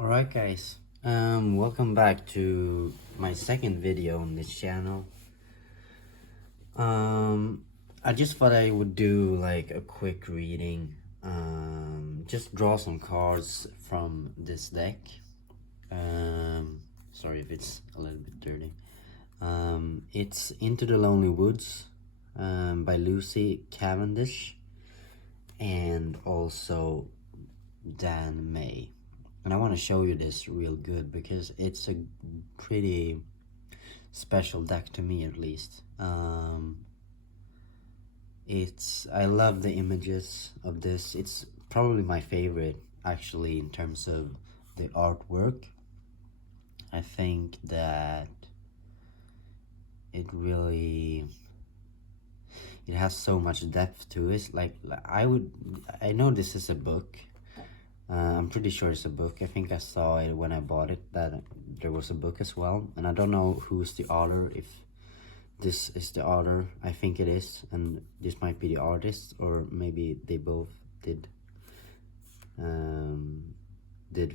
Alright guys, welcome back to my second video on this channel. I just thought I would do like a quick reading, just draw some cards from this deck. Sorry if it's a little bit dirty. It's Into the Lonely Woods by Lucy Cavendish and also Dan May. And I want to show you this real good because it's a pretty special deck to me, at least. I love the images of this. It's probably my favorite actually in terms of the artwork. I think that it has so much depth to it. I know this is a book. I'm pretty sure it's a book. I think I saw it when I bought it, that there was a book as well. And I don't know who's the author, if this is the author. I think it is, and this might be the artist, or maybe they both did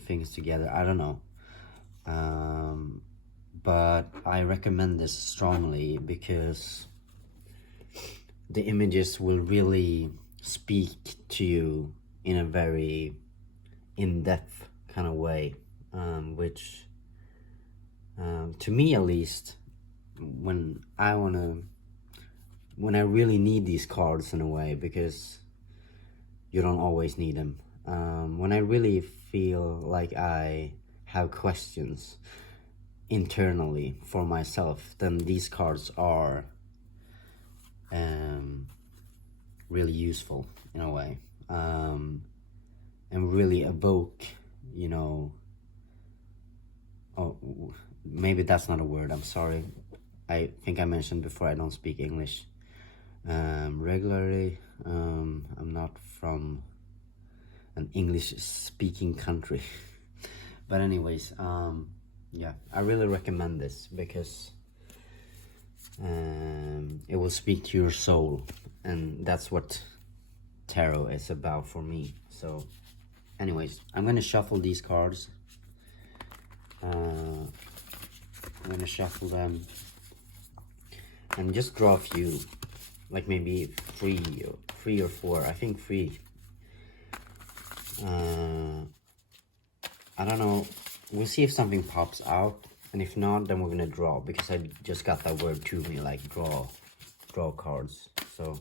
things together. I don't know. But I recommend this strongly because the images will really speak to you in a very in-depth kind of way, which to me at least, when I really need these cards in a way, because you don't always need them, when I really feel like I have questions internally for myself, then these cards are really useful in a way, and really evoke, maybe that's not a word, I'm sorry. I think I mentioned before I don't speak English regularly. I'm not from an English speaking country. But anyways, yeah, I really recommend this because it will speak to your soul, and that's what tarot is about for me. So anyways, I'm gonna shuffle these cards. I'm gonna shuffle them and just draw a few, like maybe three or four. I think three. I don't know. We'll see if something pops out, and if not, then we're gonna draw, because I just got that word to me, like draw cards. So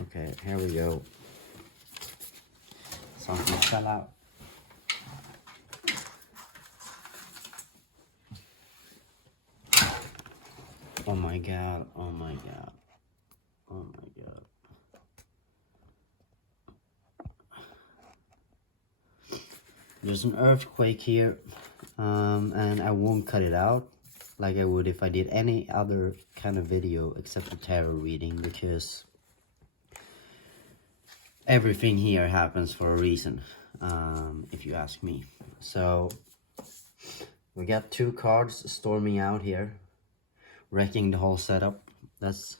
okay, here we go. Something fell out. Oh my god, oh my god, oh my god. There's an earthquake here, and I won't cut it out like I would if I did any other kind of video except the tarot reading, because everything here happens for a reason, if you ask me. So we got two cards storming out here, wrecking the whole setup. That's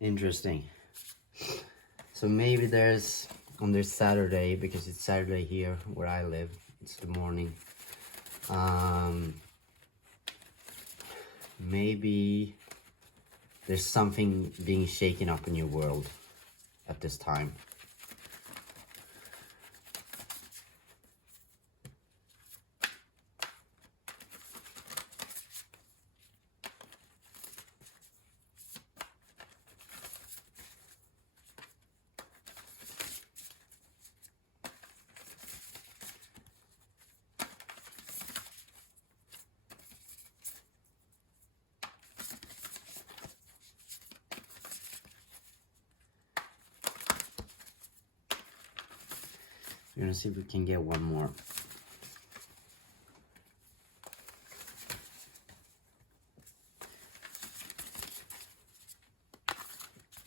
interesting. So maybe there's, on this Saturday, because it's Saturday here where I live, it's the morning, maybe there's something being shaken up in your world at this time. We're gonna see if we can get one more.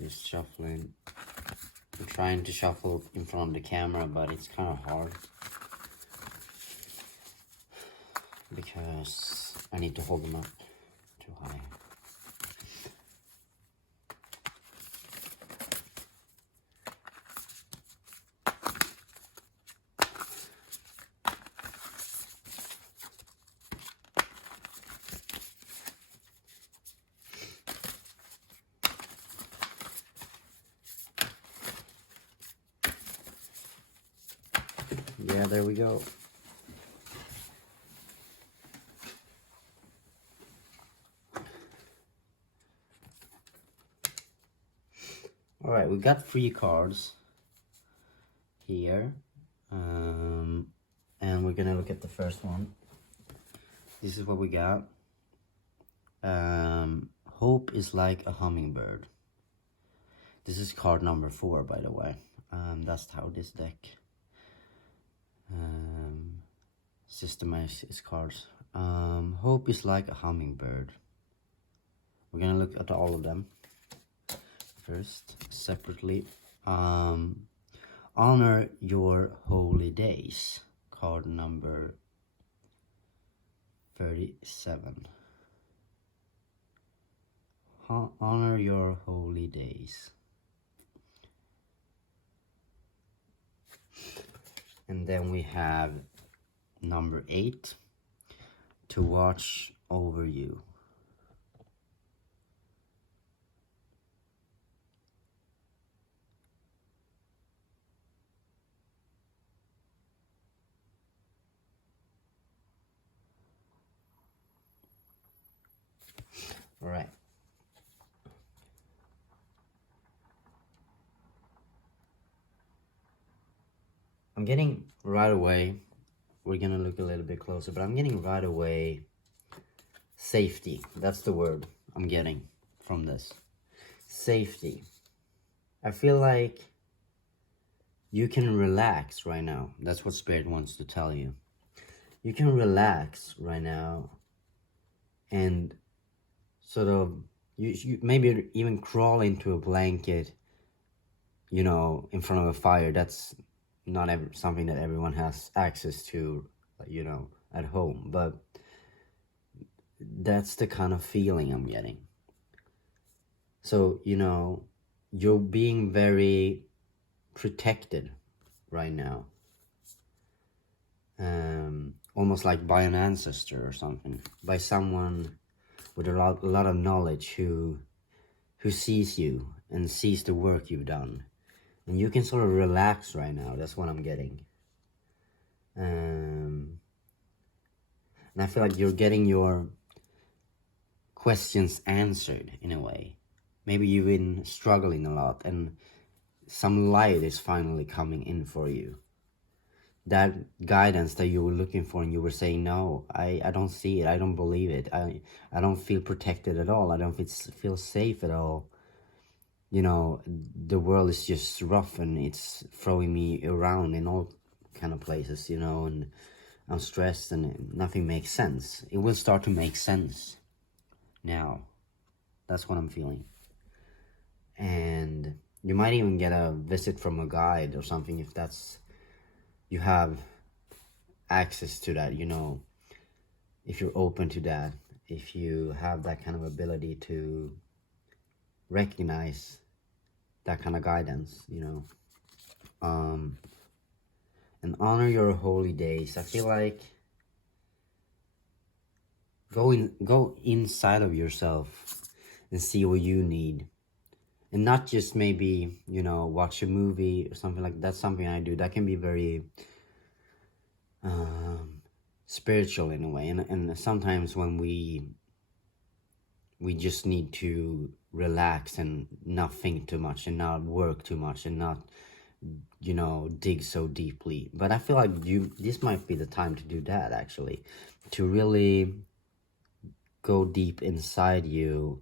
Just shuffling. trying to shuffle in front of the camera, but it's kind of hard because I need to hold them up too high. Yeah, there we go. All right, we got 3 cards here, and we're gonna look at the first one. This is what we got. Hope is like a hummingbird. This is card number 4, by the way. That's how this deck systemizes its cards. Hope is like a hummingbird. We're gonna look at all of them first, separately. Honor your holy days, card number 37. Honor your holy days. And then we have number 8, to watch over you. All right. I'm getting right away, we're gonna look a little bit closer, but I'm getting right away safety. That's the word I'm getting from this. Safety. I feel like you can relax right now. That's what Spirit wants to tell you. You can relax right now and sort of, you maybe even crawl into a blanket, you know, in front of a fire. That's not something that everyone has access to, you know, at home, but that's the kind of feeling I'm getting. So, you know, you're being very protected right now, almost like by an ancestor or something, by someone with a lot of knowledge who sees you and sees the work you've done. And you can sort of relax right now. That's what I'm getting. And I feel like you're getting your questions answered in a way. Maybe you've been struggling a lot and some light is finally coming in for you. That guidance that you were looking for and you were saying, no, I don't see it. I don't believe it. I don't feel protected at all. I don't feel safe at all. You know, the world is just rough and it's throwing me around in all kind of places, you know, and I'm stressed and nothing makes sense. It will start to make sense now. That's what I'm feeling. And you might even get a visit from a guide or something if that's, you have access to that, you know, if you're open to that, if you have that kind of ability to recognize that kind of guidance, you know. And honor your holy days. I feel like go inside of yourself and see what you need, and not just maybe, you know, watch a movie or something like that. That's something I do that can be very spiritual in a way, and sometimes when we just need to relax and not think too much and not work too much and not, you know, dig so deeply. But I feel like this might be the time to do that, actually, to really go deep inside you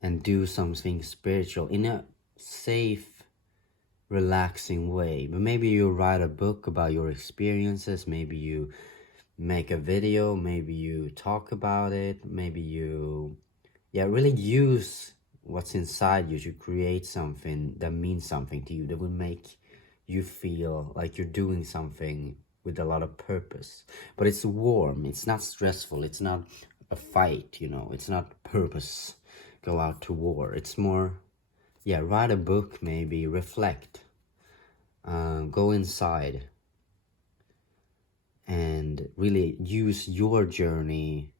and do something spiritual in a safe, relaxing way. But maybe you write a book about your experiences, maybe you make a video, maybe you talk about it, maybe you really use what's inside you to create something that means something to you, that will make you feel like you're doing something with a lot of purpose. But it's warm, it's not stressful, it's not a fight, you know, it's not purpose, go out to war. It's more, yeah, write a book, maybe reflect, go inside, and really use your journey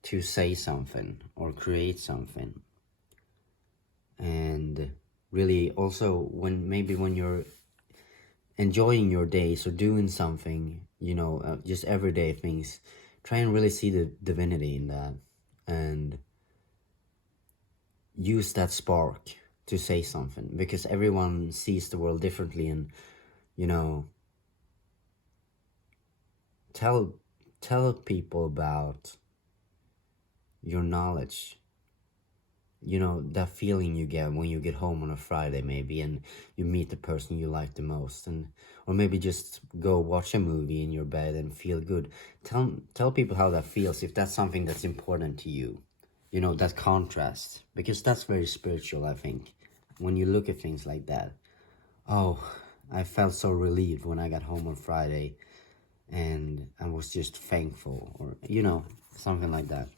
to say something or create something. And really also, when you're enjoying your days or doing something, you know, just everyday things, try and really see the divinity in that, and use that spark to say something, because everyone sees the world differently. And, you know, tell people about your knowledge, you know, that feeling you get when you get home on a Friday maybe, and you meet the person you like the most, and or maybe just go watch a movie in your bed and feel good. Tell people how that feels, if that's something that's important to you, you know, that contrast, because that's very spiritual, I think, when you look at things like that. Oh, I felt so relieved when I got home on Friday, and I was just thankful, or, you know, something like that.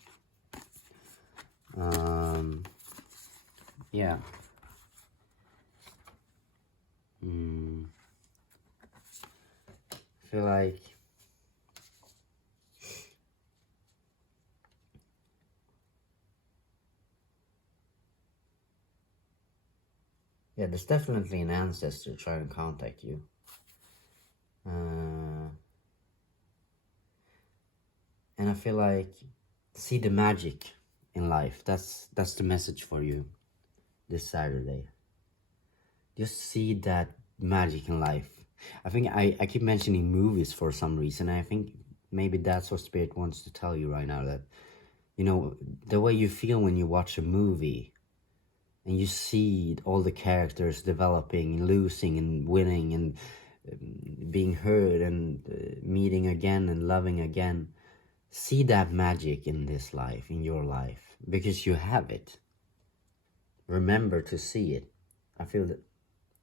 Yeah. I feel like yeah, there's definitely an ancestor trying to contact you. And I feel like, see the magic in life. That's the message for you this Saturday. Just see that magic in life. I think I keep mentioning movies for some reason. I think maybe that's what Spirit wants to tell you right now, that, you know, the way you feel when you watch a movie and you see all the characters developing and losing and winning and being heard and meeting again and loving again. See that magic in this life, in your life, because you have it. Remember to see it. I feel that,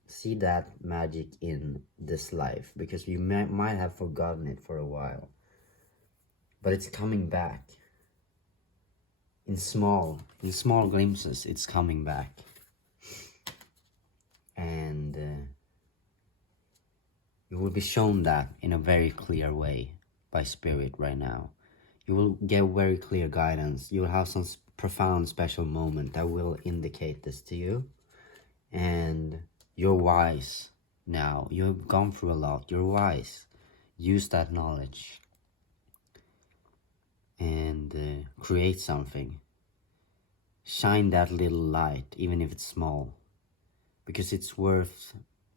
see that magic in this life, because you might have forgotten it for a while, but it's coming back in small glimpses. It's coming back, and you will be shown that in a very clear way by Spirit right now. You will get very clear guidance. You will have some profound special moment that will indicate this to you. And you're wise now. You've gone through a lot. You're wise. Use that knowledge and create something. Shine that little light, even if it's small, because it's worth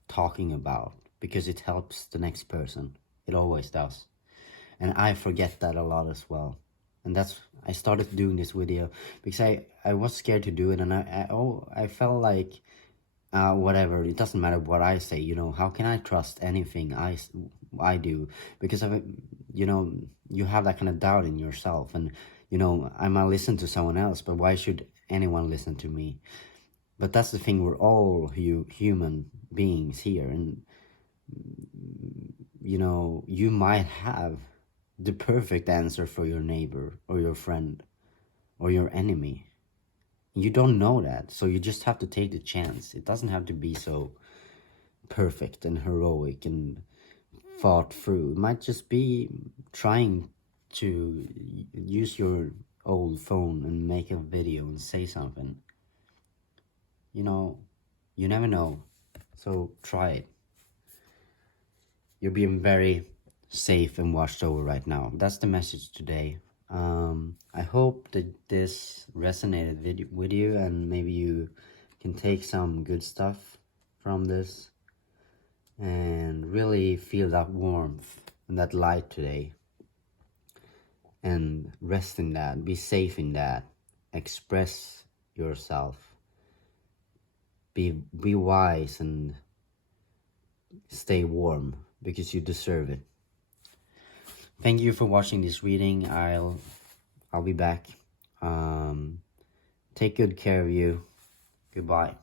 talking about, because it helps the next person. It always does. And I forget that a lot as well. And I started doing this video because I was scared to do it, and I felt like, whatever, it doesn't matter what I say, you know, how can I trust anything I do? Because of it, you know, you have that kind of doubt in yourself, and, you know, I might listen to someone else, but why should anyone listen to me? But that's the thing, we're all human beings here, and, you know, you might have the perfect answer for your neighbor or your friend or your enemy. You don't know that, so you just have to take the chance. It doesn't have to be so perfect and heroic and thought through. It might just be trying to use your old phone and make a video and say something. You know, you never know, so try it. You're being very safe and watched over right now. That's the message today. I hope that this resonated with you, and maybe you can take some good stuff from this and really feel that warmth and that light today, and rest in that, be safe in that, express yourself, be wise, and stay warm, because you deserve it. Thank you for watching this reading. I'll be back. Take good care of you. Goodbye.